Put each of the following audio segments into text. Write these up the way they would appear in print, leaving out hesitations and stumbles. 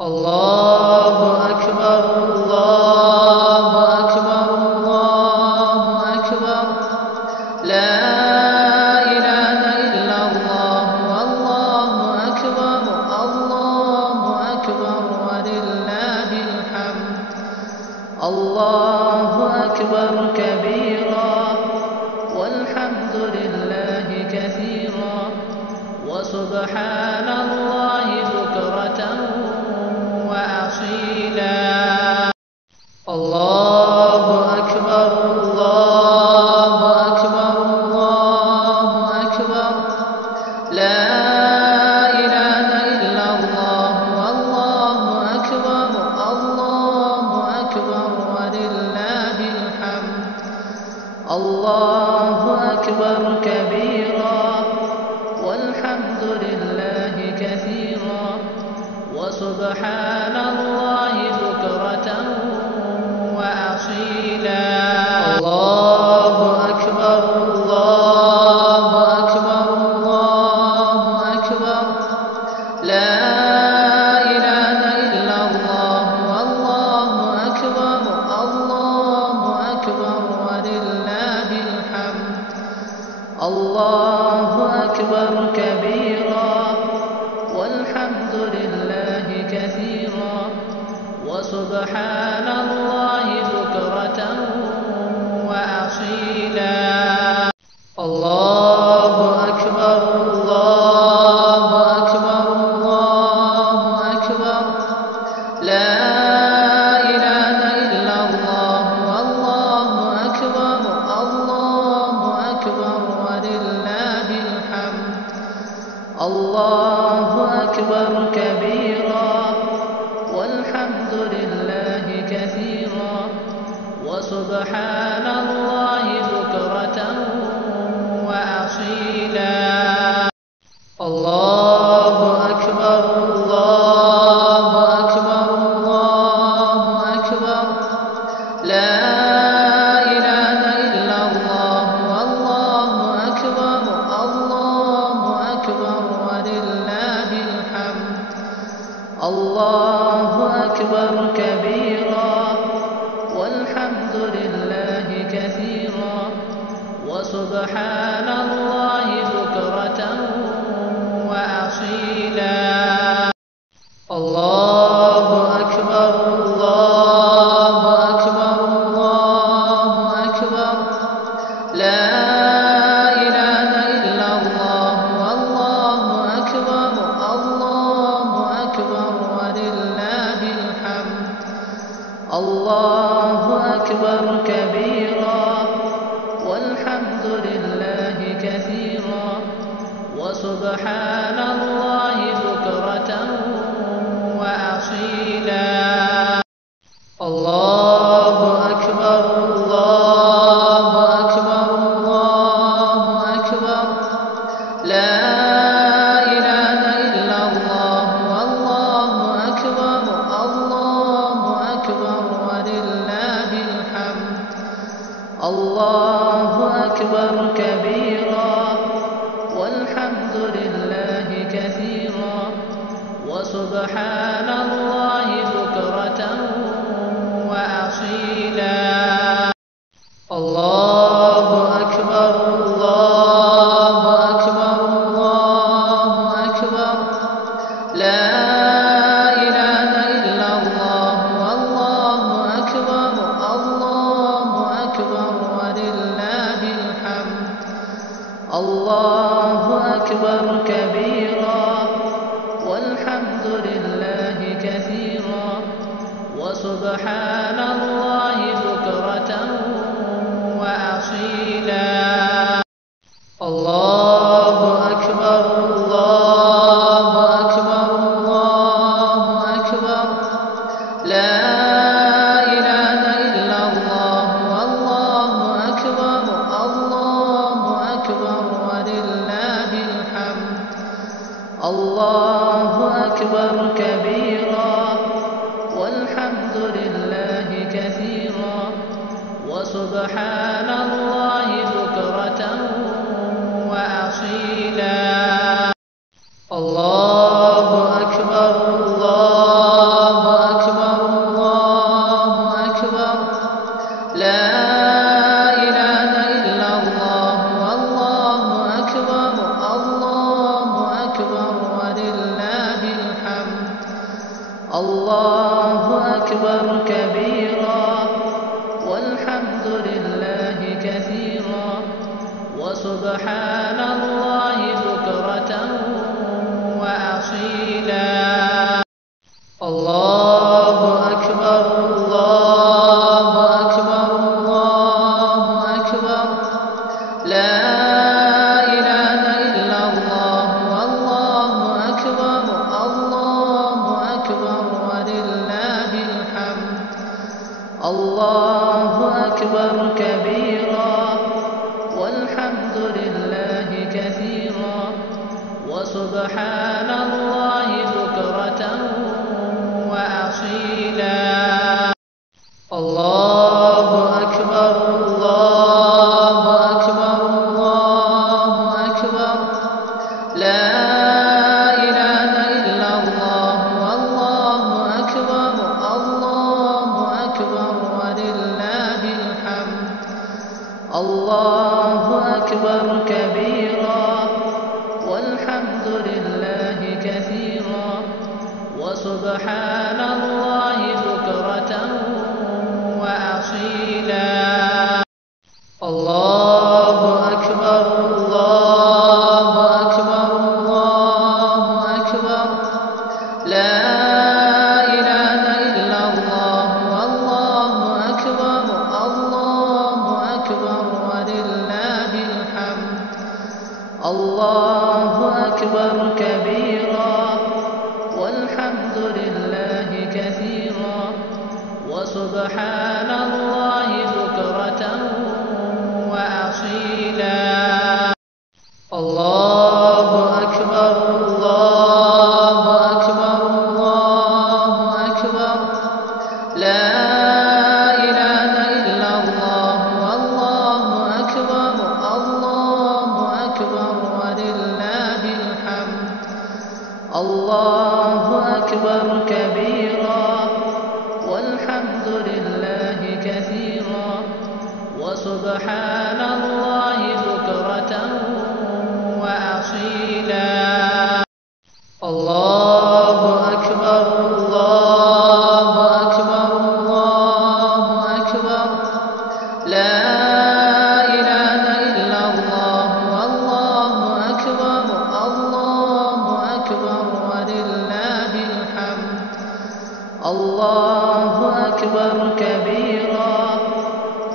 الله أكبر الله أكبر الله أكبر لا إله إلا الله والله أكبر الله أكبر ولله الحمد الله أكبر كبيرا والحمد لله كثيرا وسبحان الله بكرة وأصيلا الله أكبر الله أكبر الله أكبر لا إله إلا الله والله أكبر الله أكبر ولله الحمد الله أكبر كبيرا والحمد لله كثيرا وسبحان الله بكرة وأصيلا الله أكبر الله أكبر الله أكبر لا إله إلا الله والله أكبر الله أكبر ولله الحمد الله أكبر كبيرا والحمد لله كثيرا وسبحان الله بكرة وأصيلا الله أكبر الله أكبر الله أكبر لا إله إلا الله والله أكبر الله أكبر ولله الحمد الله أكبر كبيرا والحمد لله كثيرا وسبحان الله بكرة وأصيلا الله أكبر الله أكبر الله أكبر لا إله إلا الله والله أكبر الله أكبر ولله الحمد الله أكبر كبيرا والحمد لله كثيرا وسبحان الله بكرة وأصيلا الله أكبر الله أكبر الله أكبر لا إله إلا الله والله أكبر الله أكبر ولله الحمد الله أكبر كبيرا والحمد لله كثيرا وسبحان الله بكرة وأصيلا الله أكبر الله أكبر الله أكبر لا إله إلا الله والله أكبر الله أكبر ولله الحمد الله أكبر كبيرا والحمد لله كثيرا وسبحان الله بكرة وأصيلا الله أكبر الله أكبر الله أكبر لا إله إلا الله والله أكبر الله أكبر ولله الحمد الله أكبر كبيرا والحمد لله كثيرا وسبحان الله بكرة وأصيلا الله أكبر الله أكبر الله أكبر لا إله إلا الله والله أكبر الله أكبر ولله الحمد الله أكبر كبيرا والحمد لله كثيرا الله أكبر كبيرا والحمد لله كثيرا وسبحان الله بكرة وأصيلا. الله أكبر الله أكبر الله أكبر لا إله إلا الله والله أكبر الله أكبر ولله الحمد. الله أكبر كبيرا والحمد لله كثيرا وسبحان الله بكرة وأصيلا. الله أكبر الله أكبر الله أكبر لا إله إلا الله والله أكبر الله أكبر ولله الحمد. الله أكبر كبيرا والحمد لله كثيرا وسبحان الله بكرة وأصيلا. الله أكبر الله أكبر الله أكبر لا إله إلا الله والله أكبر الله أكبر ولله الحمد. الله أكبر كبيرا والحمد لله كثيرا وسبحان الله بكرة وأصيلا. الله أكبر الله أكبر الله أكبر لا إله إلا الله والله أكبر الله أكبر ولله الحمد. الله أكبر كبيرا والحمد لله كثيرا وسبحان الله بكرة وأصيلا. الله أكبر الله أكبر الله أكبر لا إله إلا الله والله أكبر الله أكبر ولله الحمد. الله أكبر كبيرا والحمد لله كثيرا وسبحان الله بكرة وأصيلا. الله أكبر الله أكبر الله أكبر لا إله إلا الله والله أكبر الله أكبر ولله الحمد. الله أكبر كبيرا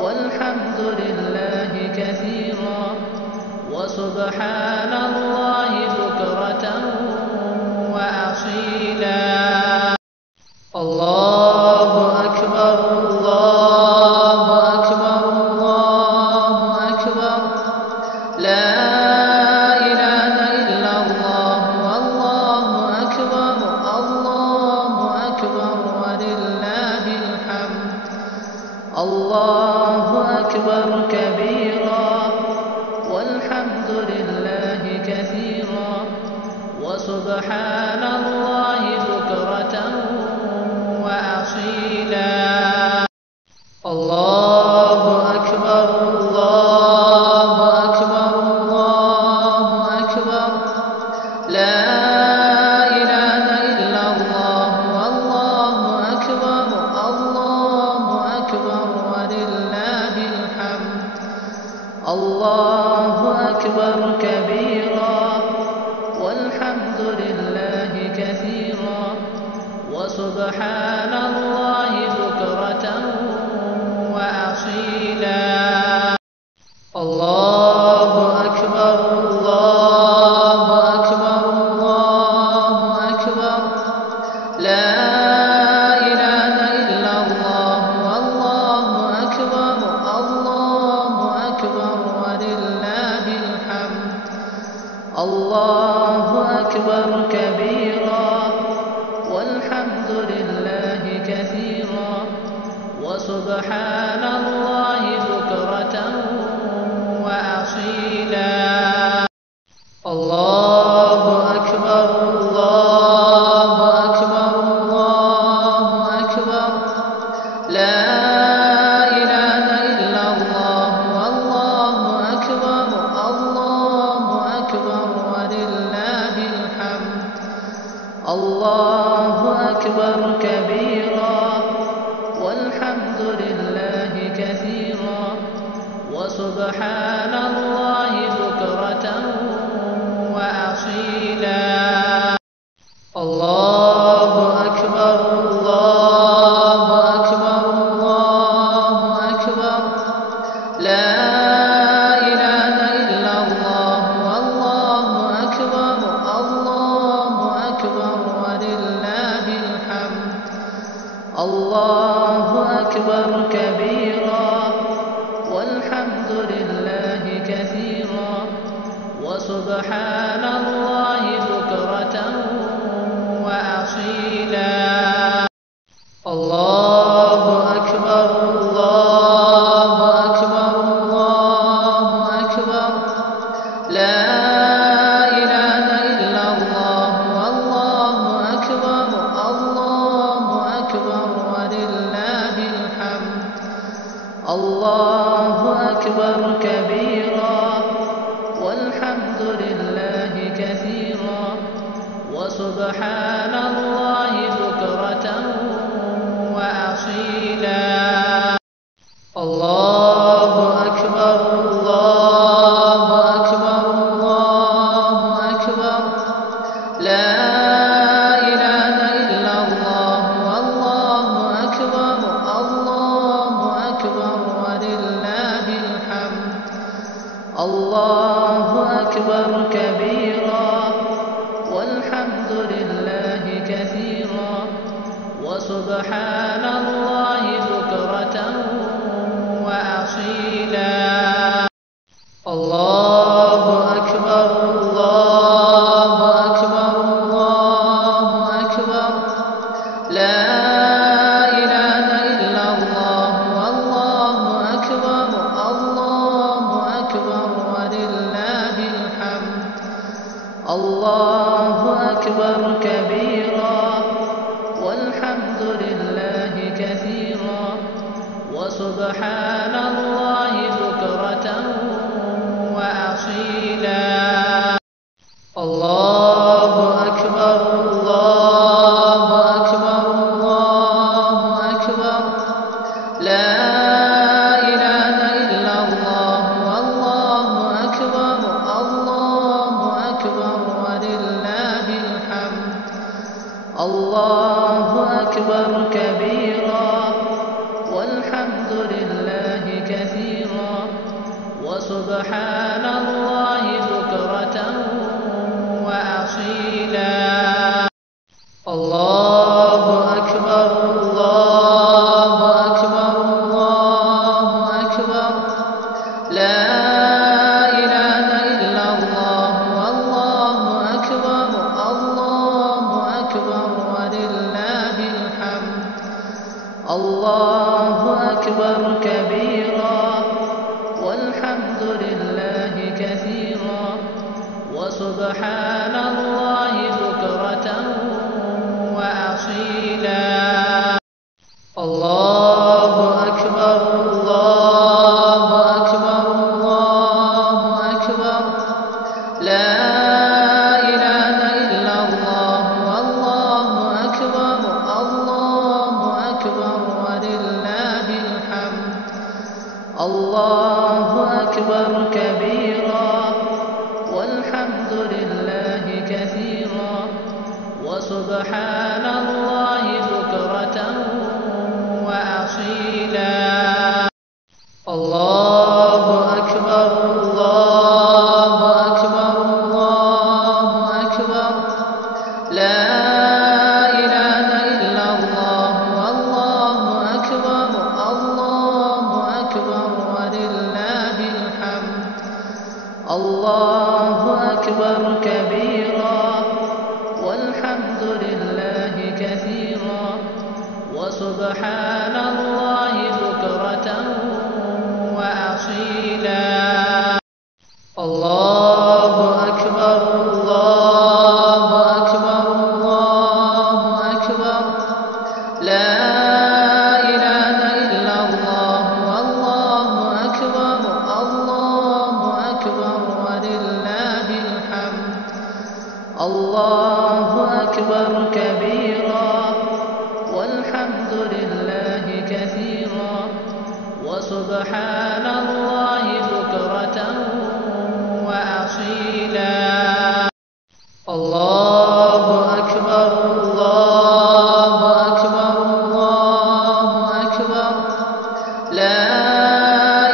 والحمد لله كثيرا وسبحان الله بكرة وأصيلا. الله أكبر الله أكبر الله أكبر لا إله إلا الله والله أكبر الله أكبر ولله الحمد. الله أكبر كبيرا والحمد لله كثيرا وسبحان الله بكرة وأصيلا. الله أكبر الله أكبر الله أكبر لا إله إلا الله والله أكبر الله أكبر ولله الحمد. الله أكبر كبيرا والحمد لله كثيرا وسبحان الله بكرة وأصيلا. الله أكبر الله أكبر الله أكبر لا إله إلا الله والله أكبر الله أكبر ولله الحمد. الله أكبر كبيرا والحمد لله كثيرا وسبحان الله بكرة وأصيلا. الله أكبر كبيرا والحمد لله كثيرا وسبحان الله بكرة وأصيلا. الله أكبر الله أكبر الله أكبر لا إله إلا الله والله أكبر الله أكبر ولله الحمد. الله الله أكبر كبيرا والحمد لله كثيرا وسبحان الله بكرة وأصيلا الله أكبر الله أكبر الله أكبر لا إله إلا الله والله أكبر الله أكبر ولله الحمد الله أكبر كبيرا والحمد لله كثيرا وسبحان الله بكرة وأصيلا الله أكبر الله أكبر الله أكبر لا إله إلا الله والله أكبر الله أكبر ولله الحمد الله أكبر كبيرا والحمد لله كثيرا وسبحان الله بكرة وأصيلا الله أكبر الله أكبر الله أكبر لا إله إلا الله والله أكبر الله أكبر ولله الحمد الله أكبر كبيرا والحمد لله كثيرا وسبحان الله بكرة وأصيلا الله أكبر الله أكبر الله أكبر لا إله إلا الله والله أكبر الله أكبر ولله الحمد الله أكبر كبيرا والحمد لله كثيرا وسبحان الله بكرة وأصيلا الله أكبر الله أكبر الله أكبر لا إله إلا الله والله أكبر الله أكبر ولله الحمد الله أكبر كبيرا والحمد لله كثيرا وسبحان الله بكرة وأصيلا الله أكبر الله أكبر الله أكبر لا إله إلا الله والله أكبر الله أكبر ولله الحمد الله أكبر كبيرا والحمد لله كثيرا وسبحان الله بكرة وأصيلا الله أكبر الله أكبر الله أكبر لا إله إلا الله والله أكبر الله أكبر ولله الحمد الله أكبر كبيرا والحمد لله كثيرا وسبحان الله بكرة وأصيلا الله أكبر الله أكبر الله أكبر لا إله إلا الله والله أكبر الله أكبر ولله الحمد الله أكبر كبيرا والحمد لله كثيرا وسبحان الله بكرة وأصيلا الله أكبر الله أكبر الله أكبر لا إله إلا الله والله أكبر الله أكبر ولله الحمد الله أكبر كبيرا وسبحان الله بكرة وأصيلا. الله أكبر الله أكبر الله أكبر لا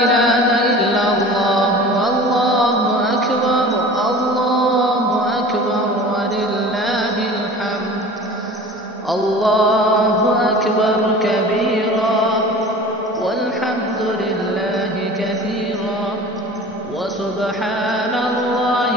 إله إلا الله والله أكبر الله أكبر ولله الحمد. الله أكبر كبيرا والحمد لله كثيرا وسبحان الله